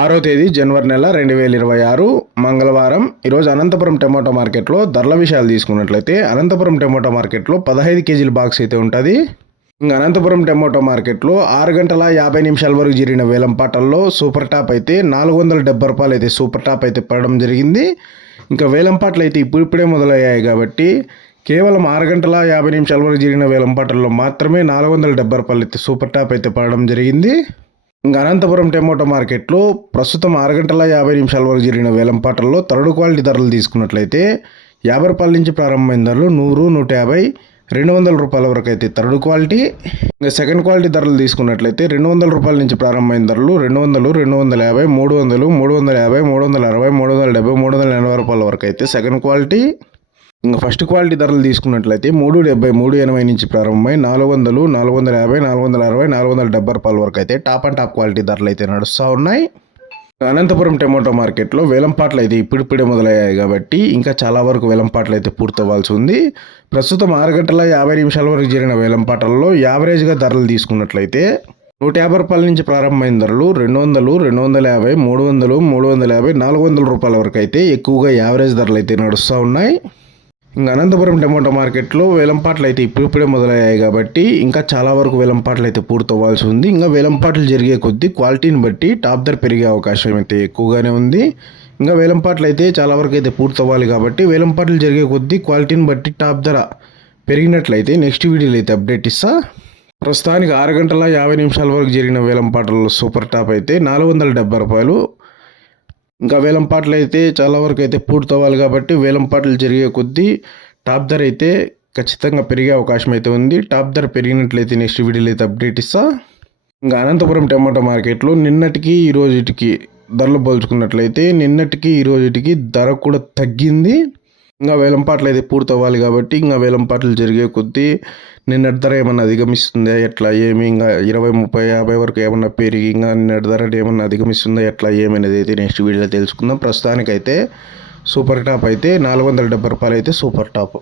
ఆరో తేదీ జనవరి నెల రెండు వేల ఇరవై ఆరు మంగళవారం. ఈరోజు అనంతపురం టమాటో మార్కెట్లో ధరల విషయాలు తీసుకున్నట్లయితే అనంతపురం టమాటో మార్కెట్లో పదహైదు కేజీల బాక్స్ అయితే ఉంటుంది. ఇంకా అనంతపురం టమాటో మార్కెట్లో ఆరు గంటల యాభై నిమిషాల వరకు జరిగిన వేలం పాటల్లో సూపర్ టాప్ అయితే నాలుగు వందల డెబ్బై రూపాయలు అయితే సూపర్ టాప్ అయితే పడడం జరిగింది. ఇంకా వేలం పాటలు అయితే ఇప్పుడిప్పుడే మొదలయ్యాయి కాబట్టి కేవలం ఆరు గంటల యాభై నిమిషాల వరకు జరిగిన వేలం పాటల్లో మాత్రమే నాలుగు వందల డెబ్బై రూపాయలు అయితే సూపర్ టాప్ అయితే పడడం జరిగింది. ఇంకా అనంతపురం టమోటో మార్కెట్లో ప్రస్తుతం ఆరు గంటల యాభై నిమిషాల వరకు జరిగిన వేలంపాటల్లో థర్డ్ క్వాలిటీ ధరలు తీసుకున్నట్లయితే యాభై రూపాయల నుంచి ప్రారంభమైన ధరలు నూరు నూట యాభై రెండు వందల రూపాయల వరకు అయితే థర్డ్ క్వాలిటీ. ఇంకా సెకండ్ క్వాలిటీ ధరలు తీసుకున్నట్లయితే రెండు వందల రూపాయల నుంచి ప్రారంభమైన ధరలు రెండు వందలు రెండు వందల యాభై మూడు వందలు మూడు వందల యాభై మూడు వందల అరవై మూడు వందల డెబ్బై మూడు వందల ఎనభై రూపాయల వరకు అయితే సెకండ్ క్వాలిటీ. ఇంకా ఫస్ట్ క్వాలిటీ ధరలు తీసుకున్నట్లయితే మూడు డెబ్బై మూడు ఎనభై నుంచి ప్రారంభమై నాలుగు వందలు నాలుగు వందల యాభై నాలుగు వందల అరవై నాలుగు వందల డెబ్బై రూపాయల వరకు అయితే టాప్ అండ్ టాప్ క్వాలిటీ ధరలు అయితే నడుస్తూ ఉన్నాయి. అనంతపురం టమోటో మార్కెట్లో వేలంపాట్లు అయితే ఇప్పుడిప్పుడే మొదలయ్యాయి కాబట్టి ఇంకా చాలా వరకు వేలంపాట్లు అయితే పూర్తవ్వాల్సి ఉంది. ప్రస్తుతం ఆరు గంటల యాభై నిమిషాల వరకు జరిగిన వేలంపాటల్లో యావరేజ్గా ధరలు తీసుకున్నట్లయితే నూట యాభై రూపాయల నుంచి ప్రారంభమైన ధరలు రెండు వందలు రెండు వందల యాభై మూడు వందలు మూడు వందల యాభై నాలుగు వందల రూపాయల వరకు అయితే ఎక్కువగా యావరేజ్ ధరలు అయితే నడుస్తూ ఉన్నాయి. ఇంకా అనంతపురం టమోటా మార్కెట్లో వేలంపాట్లు అయితే ఇప్పుడిప్పుడే మొదలయ్యాయి కాబట్టి ఇంకా చాలా వరకు వేలంపాట్లు అయితే పూర్తవ్వాల్సి ఉంది. ఇంకా వేలంపాట్లు జరిగే కొద్దీ క్వాలిటీని బట్టి టాప్ ధర పెరిగే అవకాశం అయితే ఎక్కువగానే ఉంది. ఇంకా వేలంపాట్లు అయితే చాలా వరకు అయితే పూర్తవ్వాలి కాబట్టి వేలంపాట్లు జరిగే కొద్దీ క్వాలిటీని బట్టి టాప్ ధర పెరిగినట్లయితే నెక్స్ట్ వీడియోలో అయితే అప్డేట్ ఇస్తా. ప్రస్తుతానికి ఆరు గంటల యాభై నిమిషాల వరకు జరిగిన వేలంపాటల్లో సూపర్ టాప్ అయితే నాలుగు వందల డెబ్బై రూపాయలు ఇంకా వేలం పాటలు అయితే చాలా వరకు అయితే పూర్తవ్వాలి కాబట్టి వేలం పాటలు జరిగే కొద్దీ టాప్ ధర అయితే ఖచ్చితంగా పెరిగే అవకాశం అయితే ఉంది. టాప్ ధర పెరిగినట్లయితే నెక్స్ట్ వీడియోలో అయితే అప్డేట్ ఇస్తా. ఇంకా అనంతపురం టమాటో మార్కెట్లో నిన్నటికి ఈ రోజుటికి ధరలు పోల్చుకున్నట్లయితే నిన్నటికి ఈ రోజుటికి ధర కూడా తగ్గింది. ఇంకా వేలంపాట్లు అయితే పూర్తవ్వాలి కాబట్టి ఇంకా వేలంపాట్లు జరిగే కొద్దీ నిన్నటి ధర ఏమన్నా అధిగమిస్తుందా? ఎట్లా? ఏమి? ఇంకా ఇరవై ముప్పై యాభై వరకు ఏమన్నా పెరిగి ఇంకా నిన్నటి ధర ఏమన్నా అధిగమిస్తుందా? ఎట్లా? ఏమనేది అయితే నెక్స్ట్ వీడియోలో తెలుసుకుందాం. ప్రస్తుతానికైతే సూపర్ టాప్ అయితే నాలుగు వందల డెబ్బై రూపాయలు అయితే సూపర్ టాప్.